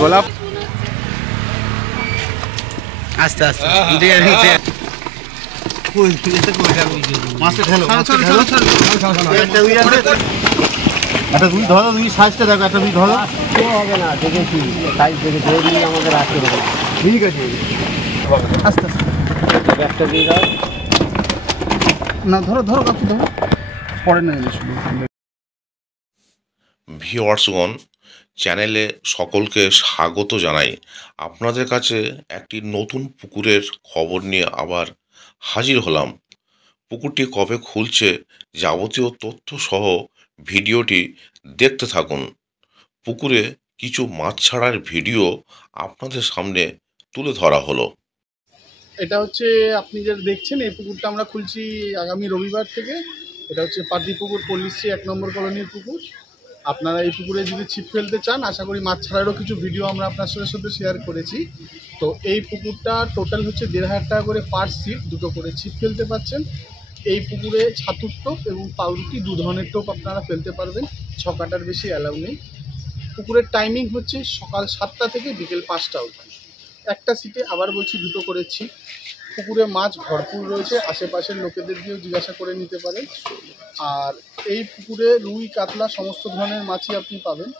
গোলাপ আস্তে আস্তে একটা তুমি ধরো, তুমি সাইজটা দেখো, একটা তুমি ধরো। হবে না, দেখেছি সাইজ দেখেছি, ওই দিকে আমাদের আসতে হবে। ঠিক আছে, আস্তে আস্তে একটা দিয়ে দাও না, ধরো ধরো কাকু, ধরো, পরে না এলে শুধু। ভিউয়ার্সগণ, চ্যানেলে সকলকে স্বাগত জানাই। আপনাদের কাছে একটি নতুন পুকুরের খবর নিয়ে আবার হাজির হলাম। পুকুরটি কবে খুলছে যাবতীয় তথ্য সহ ভিডিওটি দেখতে থাকুন। পুকুরে কিছু মাছ ছাড়ার ভিডিও আপনাদের সামনে তুলে ধরা হলো। এটা হচ্ছে আপনি যেটা দেখছেন, এই পুকুরটা আমরা খুলছি আগামী রবিবার থেকে। এটা হচ্ছে পাতি পুকুর, পল্লীশ্রী 1 নম্বর কলোনির পুকুর। আপনারা এই পুকুরে যদি ছিপ ফেলতে চান, আশা করি মাছ ছাড়ারও কিছু ভিডিও আমরা আপনার সাথে শেয়ার করেছি। তো এই পুকুরটা টোটাল হচ্ছে 1500 টাকা করে পার সিট, দুটো করে ছিপ ফেলতে পারছেন। এই পুকুরে ছাতুর টোপ এবং পাউরুটি, 2 ধরনের টোপ আপনারা ফেলতে পারবেন। 6 কাটার বেশি অ্যালাউ নেই। পুকুরের টাইমিং হচ্ছে সকাল 7টা থেকে বিকেল 5টা অবধি। একটা সিটে আবার বলছি 2টো করে ছিপ। পুকুরে মাছ ভরপুর রয়েছে, আশেপাশের লোকেদের দিয়েও জিজ্ঞাসা করে নিতে পারেন। আর এই পুকুরে রুই, কাতলা সমস্ত ধরনের মাছই আপনি পাবেন।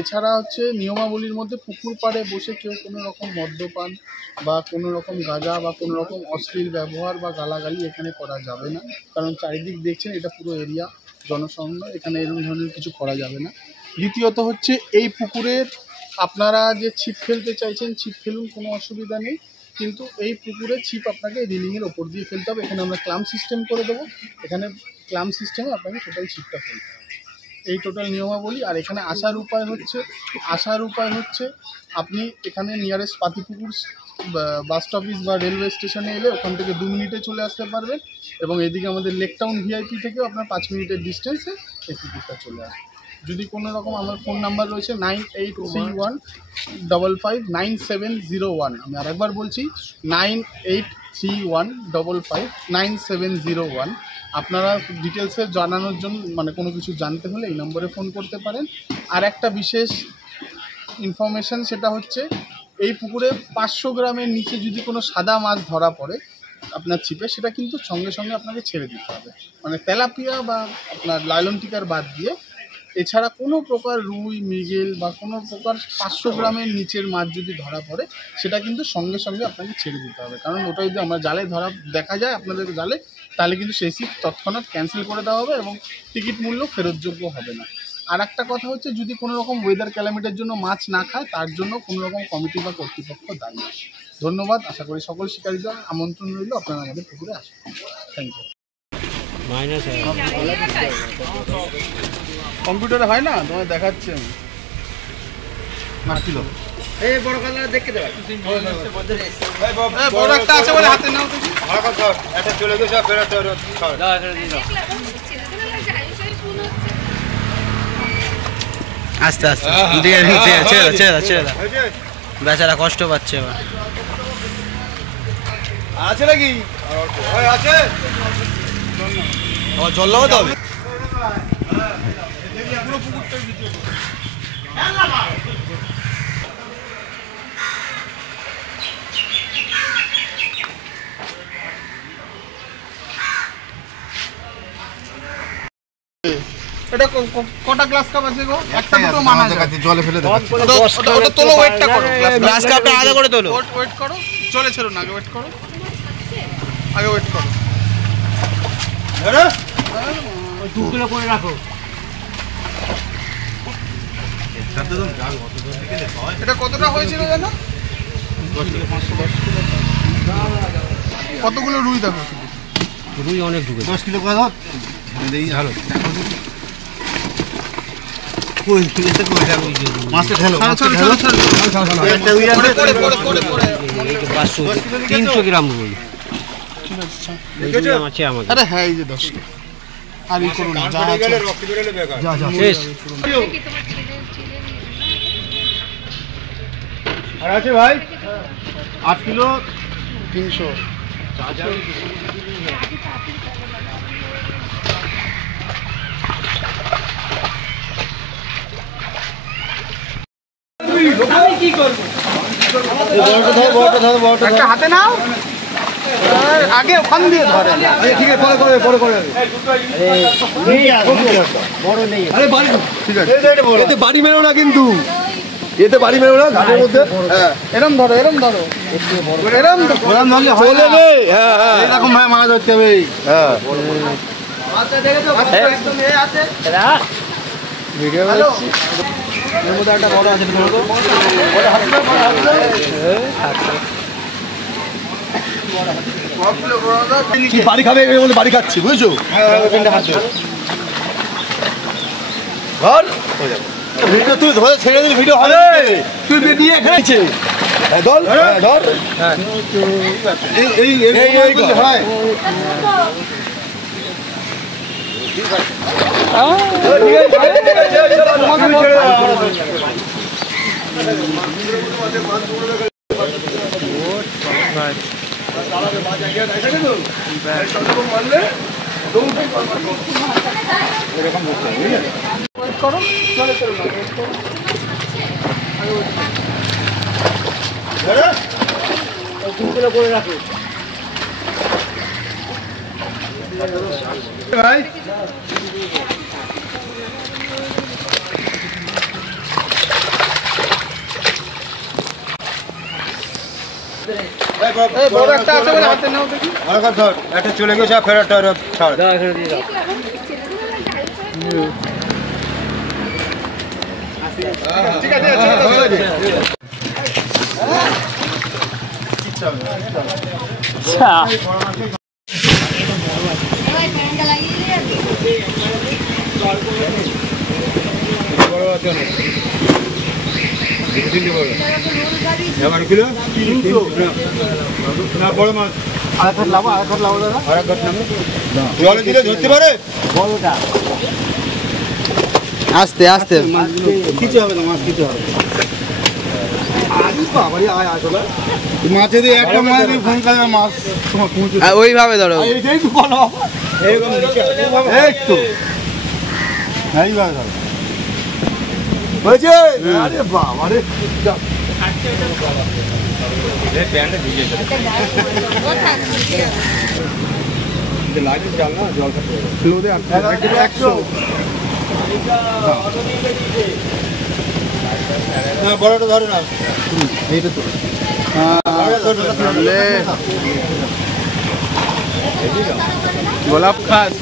এছাড়া হচ্ছে নিয়মাবলীর মধ্যে পুকুর পাড়ে বসে কেউ কোনো রকম মদ্যপান বা কোনো রকম গাঁজা বা কোনো রকম অশ্লীল ব্যবহার বা গালাগালি এখানে করা যাবে না। কারণ চারিদিক দেখছেন, এটা পুরো এরিয়া জনশূন্য, এখানে এরকম ধরনের কিছু করা যাবে না। দ্বিতীয়ত হচ্ছে এই পুকুরের আপনারা যে ছিপ ফেলতে চাইছেন, ছিপ ফেলুন, কোনো অসুবিধা নেই। কিন্তু এই পুকুরে ছিপ আপনাকে রিলিংয়ের ওপর দিয়ে ফেলতে হবে। এখানে আমরা ক্লাম সিস্টেম করে দেবো, এখানে ক্লাম সিস্টেমে আপনাকে টোটাল ছিপটা ফেলতে হবে। এই টোটাল নিয়মাবলী। আর এখানে আসার উপায় হচ্ছে আপনি এখানে নিয়ারেস্ট পাতিপুকুর বাস স্টপিস বা রেলওয়ে স্টেশনে এলে ওখান থেকে 2 মিনিটে চলে আসতে পারবেন। এবং এদিকে আমাদের লেকটাউন ভিআইপি থেকেও আপনার 5 মিনিটের ডিস্টেন্সে এই পুকুরটা চলে আসবে। যদি কোনো রকম, আমার ফোন নাম্বার রয়েছে 9831559701। আমি আরেকবার বলছি 9831559701। আপনারা ডিটেলসে জানানোর জন্য, মানে কোনো কিছু জানতে হলে এই নম্বরে ফোন করতে পারেন। আর একটা বিশেষ ইনফরমেশান, সেটা হচ্ছে এই পুকুরে 500 গ্রামের নিচে যদি কোনো সাদা মাছ ধরা পড়ে আপনার ছিপে, সেটা কিন্তু সঙ্গে সঙ্গে আপনাকে ছেড়ে দিতে হবে। মানে তেলাপিয়া বা আপনার লাইলন টিকার বাদ দিয়ে। এছাড়া কোনো প্রকার রুই, মৃগেল বা কোনো প্রকার 500 গ্রামের নিচের মাছ যদি ধরা পড়ে, সেটা কিন্তু সঙ্গে সঙ্গে আপনাকে ছেড়ে দিতে হবে। কারণ ওটা যদি আমরা জালে ধরা দেখা যায় আপনাদের জালে, তাহলে কিন্তু সেই সিট তৎক্ষণাৎ ক্যান্সেল করে দেওয়া হবে এবং টিকিট মূল্য ফেরতযোগ্য হবে না। আর একটা কথা হচ্ছে, যদি কোনো রকম ওয়েদার ক্যালামিটির জন্য মাছ না খায়, তার জন্য কোনো রকম কমিটি বা কর্তৃপক্ষ দায়ী নয়। ধন্যবাদ। আশা করি সকল শিকারীদের আমন্ত্রণ রইল, আপনারা আমাদের পুকুরে আসুন। Thank you. কম্পিউটারে হয় না, তোমায় দেখাচ্ছি আমি। মাছ কিলো এই বড় কালার দেখতে দেবে, বড় একটা আছে বলে হাতে নাও দেখি। এটা চলে গেছে, ফেরত দাও। আস্তে আস্তে ছেড়ে দাও, বেচারা কষ্ট পাচ্ছে এবার। আছে নাকি? আছে, জল লাগাতে হবে। পুরো পুকুরটার ভিতরে এটা কটা গ্লাস কাপ আছে গো? একটা দুটো মানা যায়, জলে ফেলে দাও। ওটা তোলো, ওয়েটটা করো, গ্লাস কাপটা আলাদা করে তোলো। ওয়েট করো, চলে ছেড়ো না, আগে ওয়েট করো, আগে ওয়েট করো। ওই টুকরো করে রাখো। এটা কতটা হয়েছিল জানো? কতগুলো রুই দেখো, রুই অনেক ঢুকে। 10 কিলো করে দাও। ভালো মাছটা ঢেলো, মাছটা ঢেলো। 300 গ্রাম রুই আছে আমাদের। আরে হ্যাঁ, এই যে 10 কিলো। আর এই করুন, যা আছে যা শেষ। আর আছে ভাই 8 কিলো 300। একটা হাতে নাও, আগে ওখান দিয়ে ধরে। ঠিক আছে, পরে করে আরে বাড়ি ঠিক আছে, এতে বাড়ি মেরো না কিন্তু, এতে বাড়ি মেরো না ঘাটের মধ্যে। হ্যাঁ এরম ধরো, এরম ধরো, এরম ধরলে চলে নে। হ্যাঁ হ্যাঁ, এরকম ভাবে মাছ ধরতে হবে। হ্যাঁ ভিডিও করছি এর মধ্যে একটা বড় আছে ধরো তো। কি বাড়ি খাবে এর মধ্যে বাড়ি খাচ্ছি বুঝছো। ধর ভিডিও তুই ধরে ছেড়ে দিলি, ভিডিও হবে তুই নিয়ে এখানে ধর ধর এই হয়। ভাই বড় একটা আছে বলে হাতে নাও দেখি। একটা চলে গেছে, ফেরাটা ছাড়। ঠিক আছে, বড় মাছ জলে দিলে ধরতে পারে। আস্তে আস্তে কিছু হবে না, মাছ কিছু হবে। মাছে দিয়ে একটা মাছ দিয়ে ফোন করে মাছ তোমার পৌঁছে ওইভাবে ধরো। এইটাই তো বলো এরকম একটু এইভাবে ধরো হয়েছে। আরে বাবা রে বড়টা ধরে না, এইটা তো গোলাপ খাস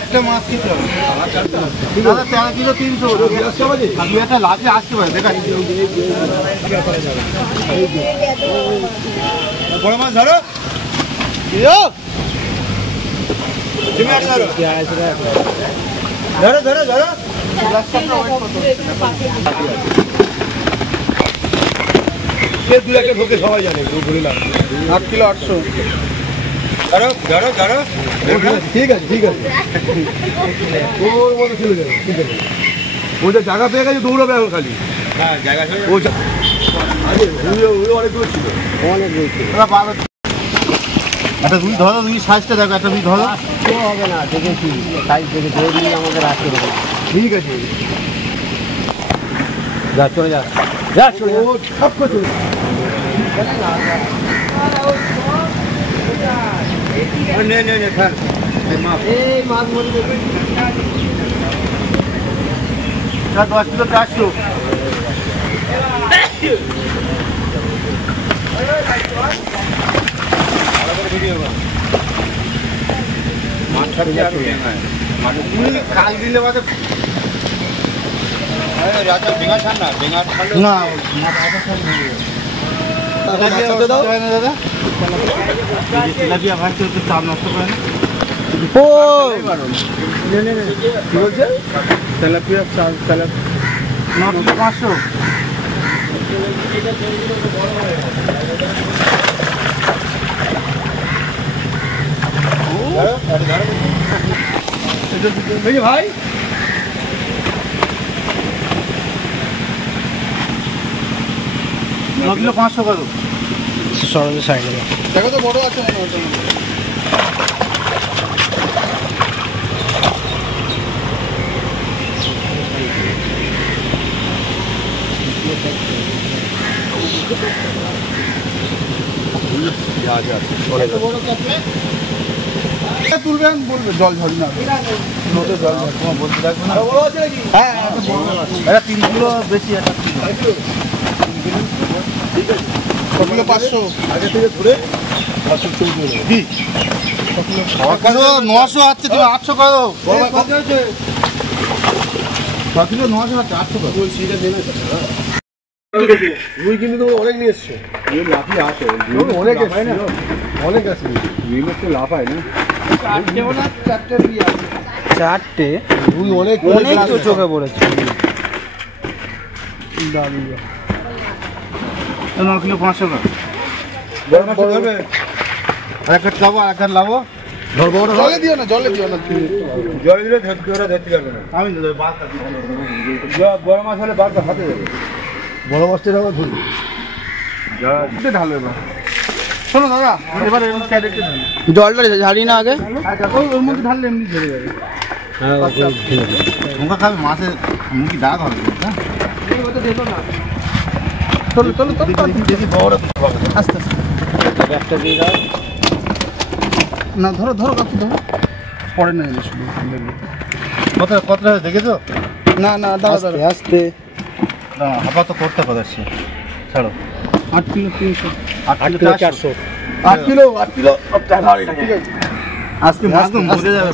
একটা মাছ কিনতে হবে দাদা, 13 কিলো 300 আপনি একটা লাঠি আসতে পারে দেখা। বড় মাছ ধরো, তুমি একটা ধরো ধরো ধরো ধরো। 2-1 ঢোকে সবাই জানে, 8 কিলো 800। ধরো ধরো ধরো। ঠিক আছে ঠিক আছে, ওর মতো চলে যাবে। ঠিক আছে, ওটা জায়গা পেয়ে গেছে, দৌড়াবে এখন খালি। হ্যাঁ জায়গা ও আরে অনেক দূর ছিল, অনেক রয়েছে। একটা তুমি ধরো, তুমি সাইজটা দেখো, একটা তুমি ধরো। হবে না, দেখেছি সাইজ দেখেছি, ওই দিনই আমাদের আসতে হবে। ঠিক আছে, যা চলে যা, যা চলে যা। ও সব কিছু নে নে নে খান এই মাছ মরে যাবে। 10 কিলো 400। কাল দিলে বাদে রাজা ভেঙা ছাড় না, ভেঙা না দাদা তেলাপিয়া ভাই তো একটু চাপ নষ্ট করে না। ও কি বলছে? তেলাপিয়া চাল তেলাপ 9 কিলো 500। ভাই 9 কিলো 500 করো। সরঞ্জাম সাইডে দেখো তো বড় আছে মনে হচ্ছে। আছে অনেক এত বড় কাতলা তুলবেন বলবে জল ঝরি না নদে জল ঝরি তোমার বলতে থাকবে না হ্যাঁ এটা 3 কিলো বেশি এটা কতগুলো 500 আগে থেকে ধরে 500 চৌদ্দ কি 900 আছে তুমি 800 করো কত আছে কতগুলো 900 আছে 800 করো ওই সিটা দেনা রুই কিন্তু তো অনেক নিয়ে এসছো রুই লাফি আছে অনেক আছে না অনেক আছে রুই তো লাফায় না চারটে রুই অনেক অনেক তো চোখে পড়েছে। 9 কিলো 500 টাকা বড় মাছ ধরবে আর একটা লাভো আর একটা লাভো ধর বড় জলে দিও না জলে দিও না জলে দিলে ধরতে পারবে না আমি বালটা বড় মাছ হলে বারটা হাতে যাবে বড় মাছটা আমরা ধরি ঢালো এবার শোনো দাদা এবার এরকম ক্যারেটে ঢালো জলটা ঝাড়ি না আগে। ওর মধ্যে ঢাললে এমনি ঝরে যাবে হ্যাঁ লঙ্কা খাবে মাছের মুখি দাগ হবে না চলো চলো চলো দেখি বড় আস্তে আস্তে একটা দিয়ে দাও। না ধরো ধরো কাকু ধরো পরে না এলে শুধু কতটা দেখেছো না না দাঁড়া আস্তে দাঁড়া আস্তে আপাতত করতে কথা ছাড়ো 8 কিলো 300 8 কিলো 400। 8 কিলো ঠিক আছে আস্তে একদম বোঝা যাবে